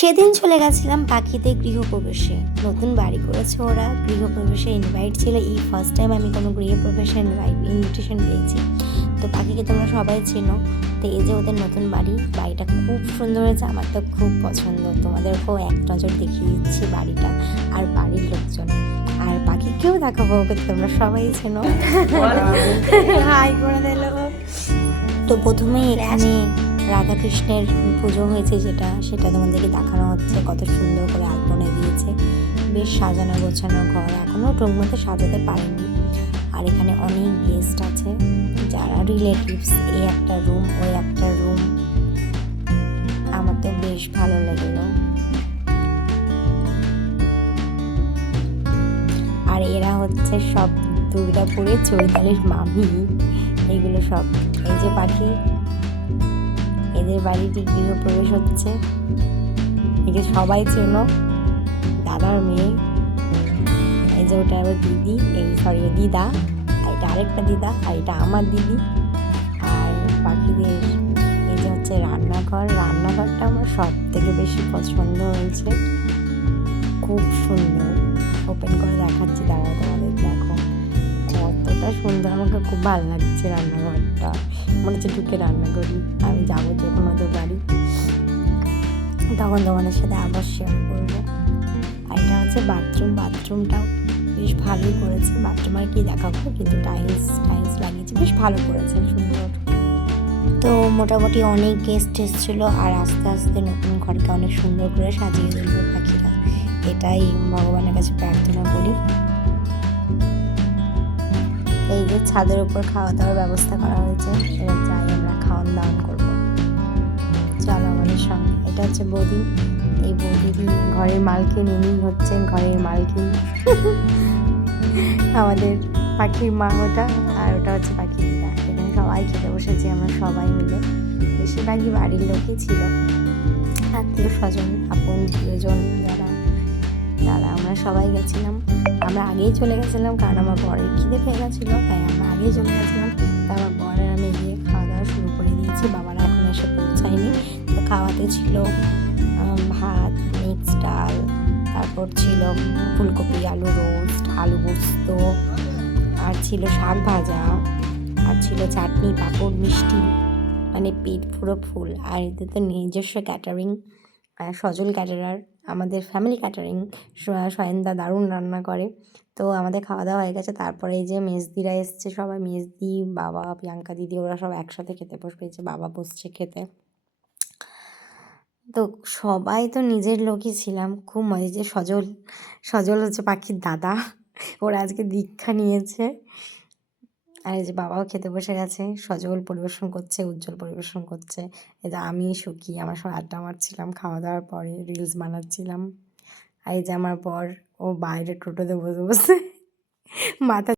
সেদিন চলে গেছিলাম পাখিদের গৃহপ্রবেশে। নতুন বাড়ি করেছে ওরা, গৃহপ্রবেশে ইনভাইট ছিল। এই ফার্স্ট টাইম আমি কোনো গৃহপ্রবেশে ইনভিটেশন পেয়েছি। তো পাখিকে তোমরা সবাই চেনো। তো এই যে ওদের নতুন বাড়িটা খুব সুন্দর হয়েছে, আমার তো খুব পছন্দ। তোমাদেরকেও এক নজর দেখিয়ে দিচ্ছি বাড়িটা আর বাড়ির লোকজন, আর পাখিকেও দেখাবো, ওকে তোমরা সবাই চেনো। হাই করে দিল। তো প্রথমে এখানে রাধাকৃষ্ণের পুজো হয়েছে, সেটা তোমাদেরকে দেখানো হচ্ছে। কত সুন্দর করে আলপনা দিয়েছে, বেশ সাজানো গোছানো ঘর। এখনও ওর মধ্যে সাজাতে পারেনি। আর এখানে অনেক গেস্ট আছে যারা রিলেটিভস। এই একটা রুম, ওই একটা রুম। আমার তো বেশ ভালো লাগলো। আর এরা হচ্ছে সব দুর্গাপুরে চৈতালির মামি। এইগুলো সব, এই যে পাখি, এদের বাড়িতে গৃহপ্রবেশ হচ্ছে। একে সবাই চেনো, দাদার মেয়ে। এই যে ওটা আবার দিদি, দিদা, আর এটা আরেকটা দিদা, আর এটা আমার দিদি। আর পাখিদের এই যে হচ্ছে রান্নাঘরটা আমার সব থেকে বেশি পছন্দ হয়েছে, খুব সুন্দর। ওপেন করে দেখাচ্ছি, দাঁড়াও তোমাদের দেখো কতটা সুন্দর। আমাকে খুব ভালো লাগছে রান্নাঘরটা, মনে হচ্ছে ঢুকে রান্না করি। আমি যাবো যখন ওদের বাড়ি, তখন তোমাদের সাথে আবার শেয়ার করবো। আর এটা হচ্ছে বাথরুমটাও বেশ ভালোই করেছে। বাথরুম আর কি দেখাবো, কিন্তু টাইলস লাগিয়েছে, বেশ ভালো করেছে, সুন্দর। তো মোটামুটি অনেক গেস্ট এসেছিলো, আর আস্তে আস্তে নতুন ঘরকে অনেক সুন্দর করে সাজিয়ে দিল পাখিরা। এটাই ভগবানের কাছে প্রার্থনা করি। এই যে ছাদের উপর খাওয়া দাওয়ার ব্যবস্থা করা হয়েছে, এবার যাই আমরা খাওয়ান দাওয়ান করবো। চলো আমাদের সঙ্গে। এটা হচ্ছে বৌদি, এই বৌদিরই ঘরের মালকিন, ইনি হচ্ছেন ঘরের মালকিন। আমাদের পাখির মা ওটা, আর ওটা হচ্ছে পাখির দিদা। এখানে সবাই খেতে বসেছি আমরা সবাই মিলে। বেশিরভাগই বাড়ির লোকই ছিল, আত্মীয় স্বজন, আপন প্রিয়জন যারা আমরা সবাই গেছিলাম। আমরা আগেই চলে গেছিলাম, কারণ আমার বরের খিদে পেয়ে গেছিলো, তাই আমরা আগেই চলে গেছিলাম। তা আমার বরের আমি গিয়ে খাওয়া দাওয়া শুরু করে দিয়েছি, বাবারা এখন এসে পৌঁছায়নি। তো খাওয়াতে ছিল ভাত, মিক্স ডাল, তারপর ছিল ফুলকপি আলু রোস্ট, আলু পোস্ত, আর ছিল শাক ভাজা, আর ছিল চাটনি, পাঁপড়, মিষ্টি, মানে পেট পুরো ফুল। আর এতে তো নিজস্ব ক্যাটারিং, সজল ক্যাটারার, আমাদের ফ্যামিলি ক্যাটারিং। সয়েনদা দারুণ রান্না করে। তো আমাদের খাওয়া দাওয়া হয়ে গেছে। তারপরে এই যে মেজদিরা এসছে সবাই, মেজদি, বাবা, প্রিয়াঙ্কা দিদি, ওরা সব একসাথে খেতে বসবে। বাবা বসছে খেতে। তো সবাই তো নিজের লোকই ছিলাম, খুব মজা। যে সজল হচ্ছে পাখির দাদা, ওরা আজকে দীক্ষা নিয়েছে। আর এই যে বাবাও খেতে বসে গেছে, সজল পরিবেশন করছে, উজ্জ্বল পরিবেশন করছে। এই যে আমি, সুখী, আমার সঙ্গে আড্ডা মারছিলাম, খাওয়া দাওয়ার পরে রিলস বানাচ্ছিলাম। আর এই যে আমার বর, ও বাইরে টোটোতে বসে বসে মাথা